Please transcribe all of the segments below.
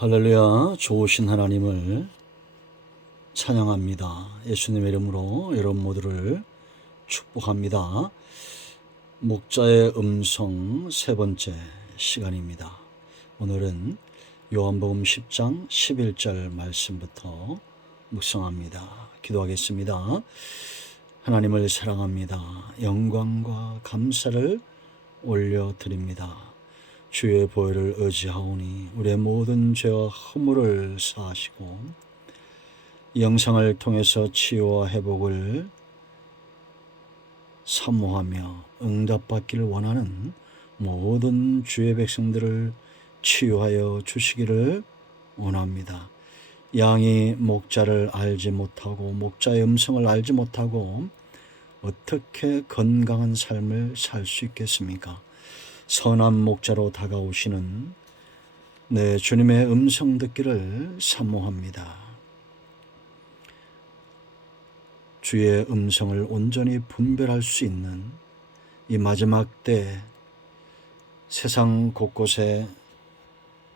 할렐루야. 좋으신 하나님을 찬양합니다. 예수님의 이름으로 여러분 모두를 축복합니다. 목자의 음성 세 번째 시간입니다. 오늘은 요한복음 10장 11절 말씀부터 묵상합니다. 기도하겠습니다. 하나님을 사랑합니다. 영광과 감사를 올려드립니다. 주의 보혈을 의지하오니 우리의 모든 죄와 허물을 사하시고 이 영상을 통해서 치유와 회복을 사모하며 응답받기를 원하는 모든 주의 백성들을 치유하여 주시기를 원합니다. 양이 목자를 알지 못하고 목자의 음성을 알지 못하고 어떻게 건강한 삶을 살 수 있겠습니까? 선한 목자로 다가오시는 내 주님의 음성 듣기를 사모합니다. 주의 음성을 온전히 분별할 수 있는 이 마지막 때 세상 곳곳에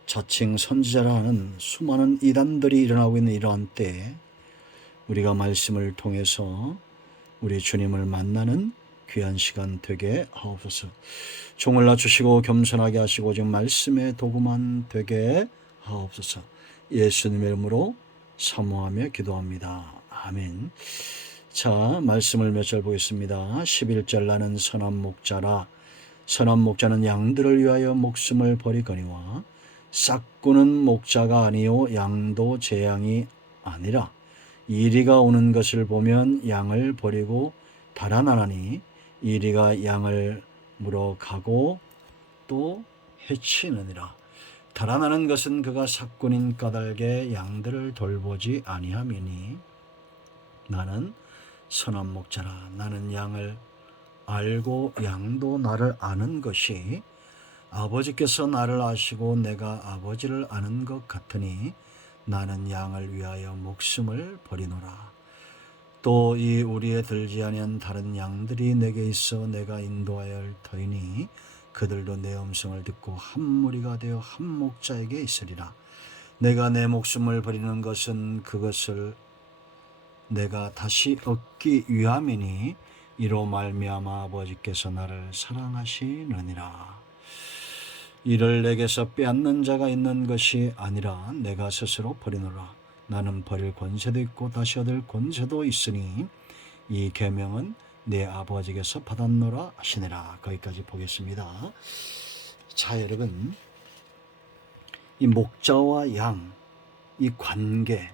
자칭 선지자라는 수많은 이단들이 일어나고 있는 이러한 때에 우리가 말씀을 통해서 우리 주님을 만나는 귀한 시간 되게 하옵소서. 종을 낮추시고 겸손하게 하시고 지금 말씀의 도구만 되게 하옵소서. 예수님의 이름으로 사모하며 기도합니다. 아멘. 자, 말씀을 몇 절 보겠습니다. 11절 나는 선한 목자라. 선한 목자는 양들을 위하여 목숨을 버리거니와 싹구는 목자가 아니요 양도 제 양이 아니라 이리가 오는 것을 보면 양을 버리고 달아나나니 이리가 양을 물어가고 또 해치느니라. 달아나는 것은 그가 삭군인 까닭에 양들을 돌보지 아니함이니 나는 선한 목자라. 나는 양을 알고 양도 나를 아는 것이 아버지께서 나를 아시고 내가 아버지를 아는 것 같으니 나는 양을 위하여 목숨을 버리노라. 또 이 우리에 들지 아니한 다른 양들이 내게 있어 내가 인도하여 할 터이니 그들도 내 음성을 듣고 한 무리가 되어 한 목자에게 있으리라. 내가 내 목숨을 버리는 것은 그것을 내가 다시 얻기 위함이니 이로 말미암아 아버지께서 나를 사랑하시느니라. 이를 내게서 빼앗는 자가 있는 것이 아니라 내가 스스로 버리노라. 나는 버릴 권세도 있고 다시 얻을 권세도 있으니 이 계명은 내 아버지께서 받았노라 하시니라. 거기까지 보겠습니다. 자, 여러분, 이 목자와 양, 이 관계,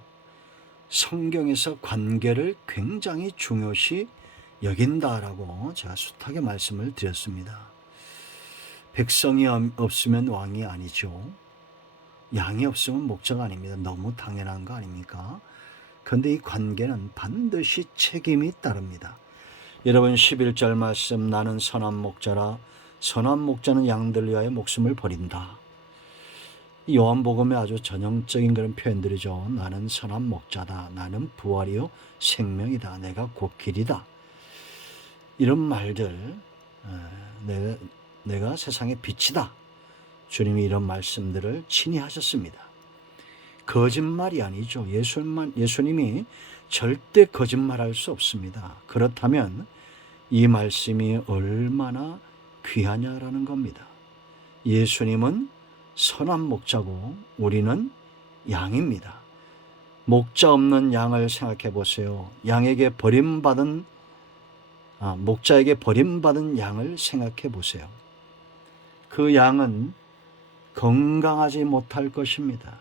성경에서 관계를 굉장히 중요시 여긴다라고 제가 숱하게 말씀을 드렸습니다. 백성이 없으면 왕이 아니죠. 양이 없으면 목자가 아닙니다. 너무 당연한 거 아닙니까? 그런데 이 관계는 반드시 책임이 따릅니다. 여러분 11절 말씀 나는 선한 목자라. 선한 목자는 양들을 위하여 목숨을 버린다. 요한복음의 아주 전형적인 그런 표현들이죠. 나는 선한 목자다. 나는 부활이요 생명이다. 내가 곧 길이다. 이런 말들, 내가 세상의 빛이다. 주님이 이런 말씀들을 친히 하셨습니다. 거짓말이 아니죠. 예수님이 절대 거짓말할 수 없습니다. 그렇다면 이 말씀이 얼마나 귀하냐라는 겁니다. 예수님은 선한 목자고 우리는 양입니다. 목자 없는 양을 생각해 보세요. 목자에게 버림받은 양을 생각해 보세요. 그 양은 건강하지 못할 것입니다.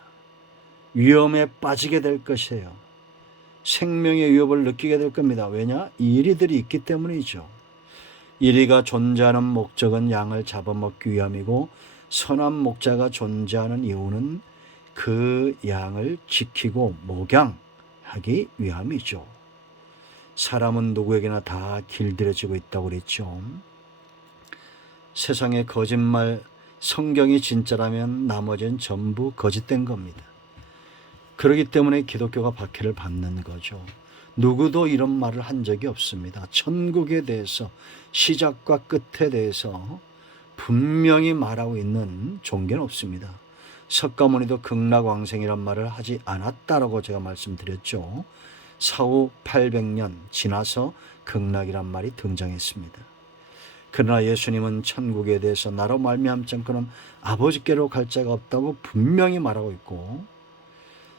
위험에 빠지게 될 것이에요. 생명의 위협을 느끼게 될 겁니다. 왜냐? 이리들이 있기 때문이죠. 이리가 존재하는 목적은 양을 잡아먹기 위함이고 선한 목자가 존재하는 이유는 그 양을 지키고 목양하기 위함이죠. 사람은 누구에게나 다 길들여지고 있다고 그랬죠. 세상의 거짓말, 성경이 진짜라면 나머지는 전부 거짓된 겁니다. 그렇기 때문에 기독교가 박해를 받는 거죠. 누구도 이런 말을 한 적이 없습니다. 천국에 대해서, 시작과 끝에 대해서 분명히 말하고 있는 종교는 없습니다. 석가모니도 극락왕생이란 말을 하지 않았다라고 제가 말씀드렸죠. 사후 800년 지나서 극락이란 말이 등장했습니다. 그러나 예수님은 천국에 대해서 나로 말미암지 않고는 아버지께로 갈 자가 없다고 분명히 말하고 있고,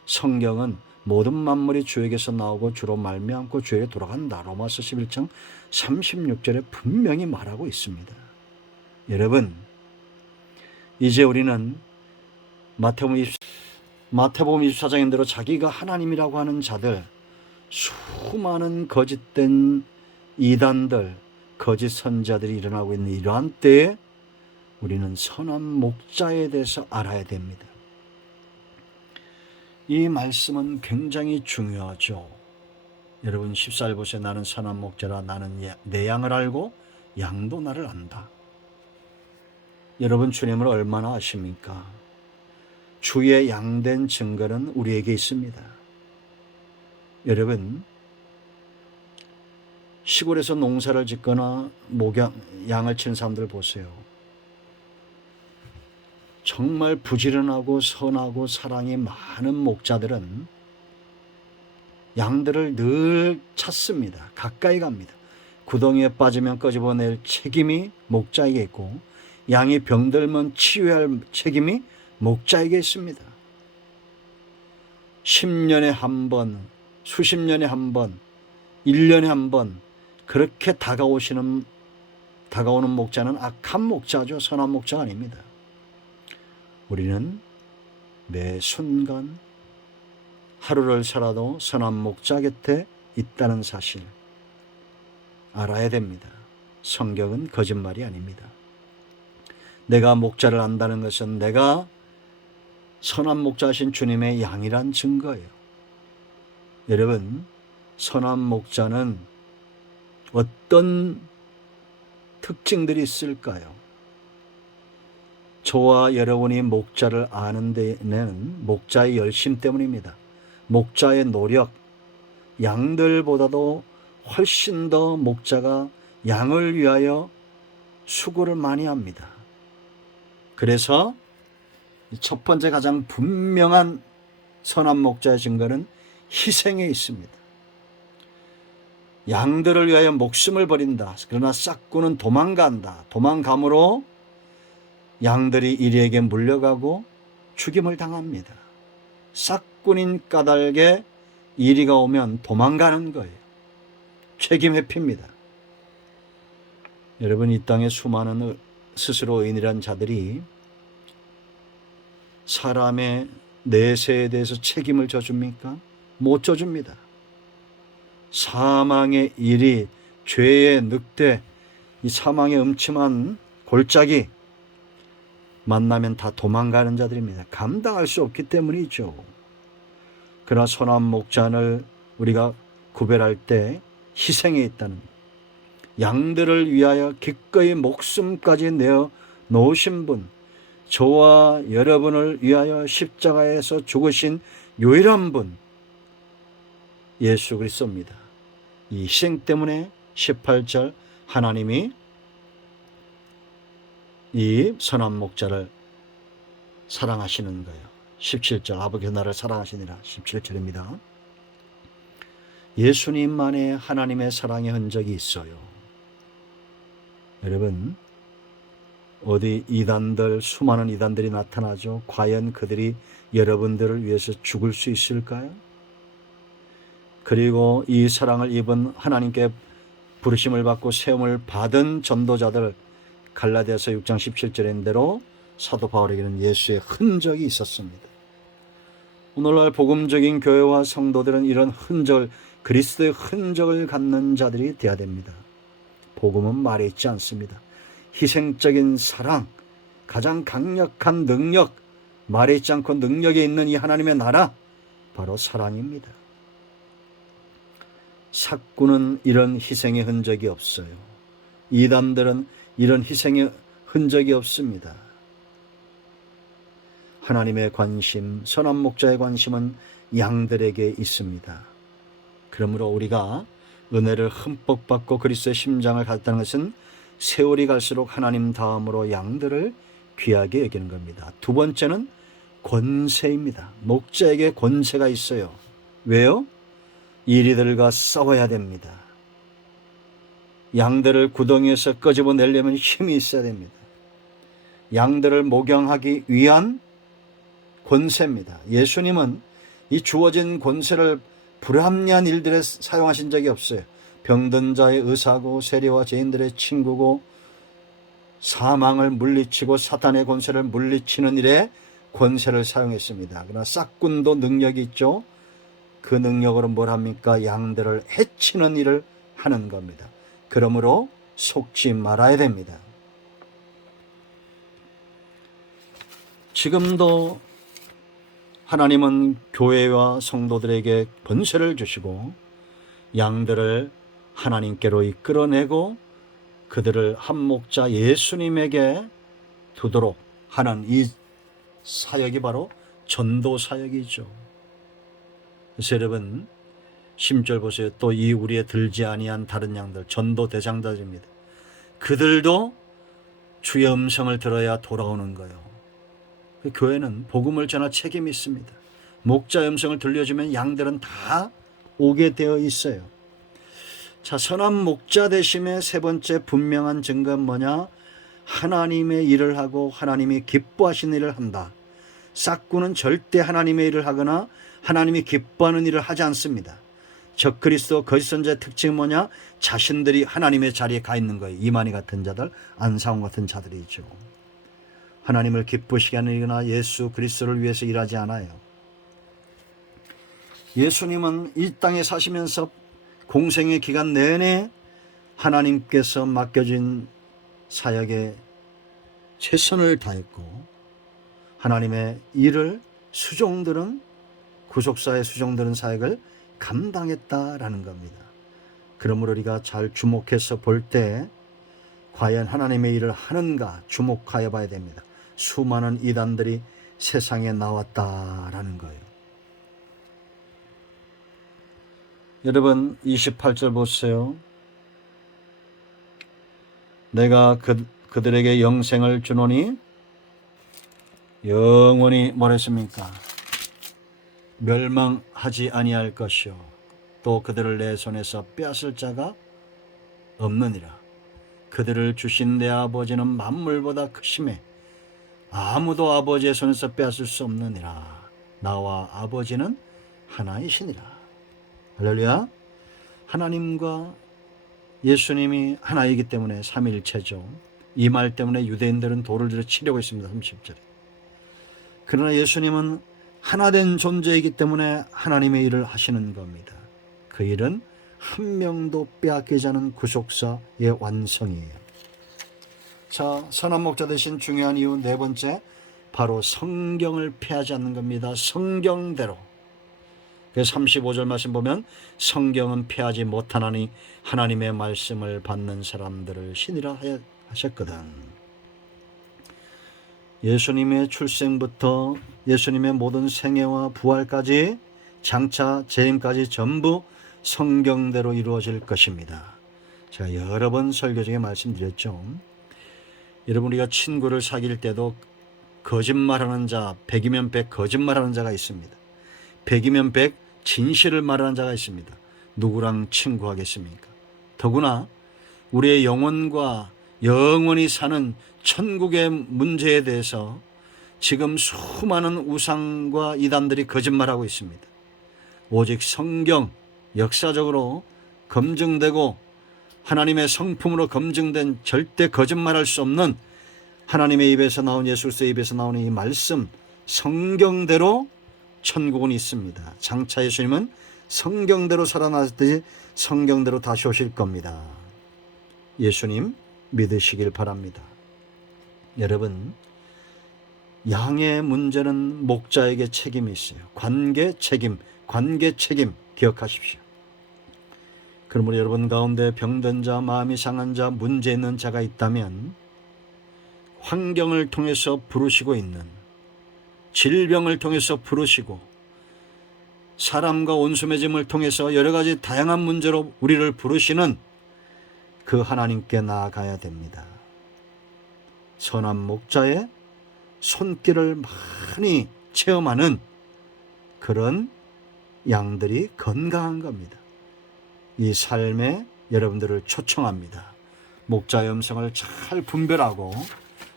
성경은 모든 만물이 주에게서 나오고 주로 말미암고 주에게 돌아간다, 로마서 11장 36절에 분명히 말하고 있습니다. 여러분, 이제 우리는 마태복음 24장인 대로 자기가 하나님이라고 하는 자들, 수많은 거짓된 이단들, 거짓 선자들이 일어나고 있는 이러한 때에 우리는 선한 목자에 대해서 알아야 됩니다. 이 말씀은 굉장히 중요하죠. 여러분 14절 보세요. 나는 선한 목자라. 나는 내 양을 알고 양도 나를 안다. 여러분 주님을 얼마나 아십니까? 주의 양된 증거는 우리에게 있습니다. 여러분 시골에서 농사를 짓거나 양을 치는 사람들 보세요. 정말 부지런하고 선하고 사랑이 많은 목자들은 양들을 늘 찾습니다. 가까이 갑니다. 구덩이에 빠지면 끄집어낼 책임이 목자에게 있고, 양이 병들면 치유할 책임이 목자에게 있습니다. 10년에 한 번, 수십 년에 한 번, 1년에 한 번 그렇게 다가오는 목자는 악한 목자죠. 선한 목자가 아닙니다. 우리는 매 순간 하루를 살아도 선한 목자 곁에 있다는 사실 알아야 됩니다. 성경은 거짓말이 아닙니다. 내가 목자를 안다는 것은 내가 선한 목자이신 주님의 양이란 증거예요. 여러분, 선한 목자는 어떤 특징들이 있을까요? 저와 여러분이 목자를 아는 데는 목자의 열심 때문입니다. 목자의 노력, 양들보다도 훨씬 더 목자가 양을 위하여 수고를 많이 합니다. 그래서 첫 번째 가장 분명한 선한 목자의 증거는 희생에 있습니다. 양들을 위하여 목숨을 버린다. 그러나 싹구는 도망간다. 도망감으로 양들이 이리에게 물려가고 죽임을 당합니다. 싹군인 까닭에 이리가 오면 도망가는 거예요. 책임 회피입니다. 여러분, 이 땅에 수많은 스스로 의인이란 자들이 사람의 내세에 대해서 책임을 져줍니까? 못 져줍니다. 사망의 일이, 죄의 늑대, 이 사망의 음침한 골짜기 만나면 다 도망가는 자들입니다. 감당할 수 없기 때문이죠. 그러나 선한 목자를 우리가 구별할 때 희생에 있다는, 양들을 위하여 기꺼이 목숨까지 내어 놓으신 분, 저와 여러분을 위하여 십자가에서 죽으신 유일한 분, 예수 그리스도입니다. 이 희생 때문에 18절 하나님이 이 선한 목자를 사랑하시는 거예요. 17절 아버지 나를 사랑하시니라. 17절입니다. 예수님만의 하나님의 사랑의 흔적이 있어요. 여러분, 어디 이단들, 수많은 이단들이 나타나죠. 과연 그들이 여러분들을 위해서 죽을 수 있을까요? 그리고 이 사랑을 입은 하나님께 부르심을 받고 세움을 받은 전도자들, 갈라디아서 6장 17절인 대로 사도 바울에게는 예수의 흔적이 있었습니다. 오늘날 복음적인 교회와 성도들은 이런 흔적을, 그리스도의 흔적을 갖는 자들이 되어야 됩니다. 복음은 말에 있지 않습니다. 희생적인 사랑, 가장 강력한 능력, 말에 있지 않고 능력에 있는 이 하나님의 나라, 바로 사랑입니다. 삭구는 이런 희생의 흔적이 없어요. 이단들은 이런 희생의 흔적이 없습니다. 하나님의 관심, 선한 목자의 관심은 양들에게 있습니다. 그러므로 우리가 은혜를 흠뻑 받고 그리스도의 심장을 갖다는 것은 세월이 갈수록 하나님 다음으로 양들을 귀하게 여기는 겁니다. 두 번째는 권세입니다. 목자에게 권세가 있어요. 왜요? 이리들과 싸워야 됩니다. 양들을 구덩이에서 끄집어내려면 힘이 있어야 됩니다. 양들을 목양하기 위한 권세입니다. 예수님은 이 주어진 권세를 불합리한 일들에 사용하신 적이 없어요. 병든 자의 의사고 세리와 죄인들의 친구고 사망을 물리치고 사탄의 권세를 물리치는 일에 권세를 사용했습니다. 그러나 싹군도 능력이 있죠. 그 능력으로 뭘 합니까? 양들을 해치는 일을 하는 겁니다. 그러므로 속지 말아야 됩니다. 지금도 하나님은 교회와 성도들에게 권세를 주시고 양들을 하나님께로 이끌어내고 그들을 한 목자 예수님에게 두도록 하는 이 사역이 바로 전도 사역이죠. 그래서 여러분 10절 보세요. 또 이 우리에 들지 아니한 다른 양들, 전도 대장자들입니다. 그들도 주의 음성을 들어야 돌아오는 거예요. 그 교회는 복음을 전할 책임이 있습니다. 목자 음성을 들려주면 양들은 다 오게 되어 있어요. 자, 선한 목자 되심의 세 번째 분명한 증거는 뭐냐? 하나님의 일을 하고 하나님이 기뻐하시는 일을 한다. 싹구는 절대 하나님의 일을 하거나 하나님이 기뻐하는 일을 하지 않습니다. 적그리스도 거짓 선자의 특징은 뭐냐? 자신들이 하나님의 자리에 가 있는 거예요. 이만희 같은 자들, 안상훈 같은 자들이죠. 하나님을 기쁘시게 하는 일이나 예수 그리스도를 위해서 일하지 않아요. 예수님은 이 땅에 사시면서 공생의 기간 내내 하나님께서 맡겨진 사역에 최선을 다했고 하나님의 일을 수종들은 구속사의 수종들은 사역을 감당했다라는 겁니다. 그러므로 우리가 잘 주목해서 볼 때 과연 하나님의 일을 하는가 주목하여 봐야 됩니다. 수많은 이단들이 세상에 나왔다라는 거예요. 여러분 28절 보세요. 내가 그들에게 영생을 주노니 영원히 뭐랬습니까? 멸망하지 아니할 것이요 또 그들을 내 손에서 빼앗을 자가 없느니라. 그들을 주신 내 아버지는 만물보다 크심에 아무도 아버지의 손에서 빼앗을 수 없느니라. 나와 아버지는 하나이시니라. 할렐루야. 하나님과 예수님이 하나이기 때문에 삼위일체죠. 이 말 때문에 유대인들은 돌을 들여 치려고 했습니다. 30절에. 그러나 예수님은 하나된 존재이기 때문에 하나님의 일을 하시는 겁니다. 그 일은 한 명도 빼앗기지 않은 구속사의 완성이에요. 자, 선한 목자 되신 중요한 이유 네 번째, 바로 성경을 폐하지 않는 겁니다. 성경대로. 그래서 35절 말씀 보면 성경은 폐하지 못하나니 하나님의 말씀을 받는 사람들을 신이라 하셨거든. 예수님의 출생부터 예수님의 모든 생애와 부활까지 장차 재림까지 전부 성경대로 이루어질 것입니다. 제가 여러 번 설교 중에 말씀드렸죠. 여러분 우리가 친구를 사귈 때도 거짓말하는 자, 100이면 100 거짓말하는 자가 있습니다. 100이면 100 진실을 말하는 자가 있습니다. 누구랑 친구하겠습니까? 더구나 우리의 영혼과 영원히 사는 천국의 문제에 대해서 지금 수많은 우상과 이단들이 거짓말하고 있습니다. 오직 성경, 역사적으로 검증되고 하나님의 성품으로 검증된 절대 거짓말할 수 없는 하나님의 입에서 나온 예수 그리스도의 입에서 나오는 이 말씀, 성경대로 천국은 있습니다. 장차 예수님은 성경대로 살아나셨듯이 성경대로 다시 오실 겁니다. 예수님 믿으시길 바랍니다. 여러분, 양의 문제는 목자에게 책임이 있어요. 관계 책임 기억하십시오. 그러므로 여러분 가운데 병든 자, 마음이 상한 자, 문제 있는 자가 있다면 환경을 통해서 부르시고 있는, 질병을 통해서 부르시고 사람과 온수매짐을 통해서 여러 가지 다양한 문제로 우리를 부르시는 그 하나님께 나아가야 됩니다. 선한 목자의 손길을 많이 체험하는 그런 양들이 건강한 겁니다. 이 삶에 여러분들을 초청합니다. 목자의 음성을 잘 분별하고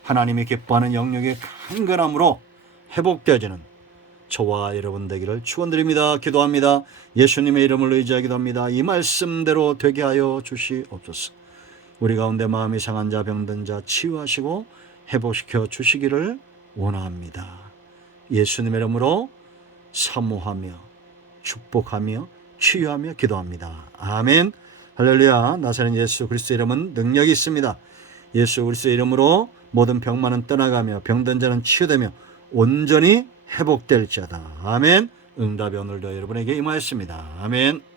하나님이 기뻐하는 영역의 강건함으로 회복되어지는 저와 여러분 되기를 축원드립니다. 기도합니다. 예수님의 이름을 의지하기도 합니다. 이 말씀대로 되게 하여 주시옵소서. 우리 가운데 마음이 상한 자, 병든 자 치유하시고 회복시켜 주시기를 원합니다. 예수님의 이름으로 사모하며 축복하며 치유하며 기도합니다. 아멘. 할렐루야. 나사렛 예수 그리스도의 이름은 능력이 있습니다. 예수 그리스도의 이름으로 모든 병만은 떠나가며 병든 자는 치유되며 온전히 회복될지어다. 아멘. 응답이 오늘도 여러분에게 임하였습니다. 아멘.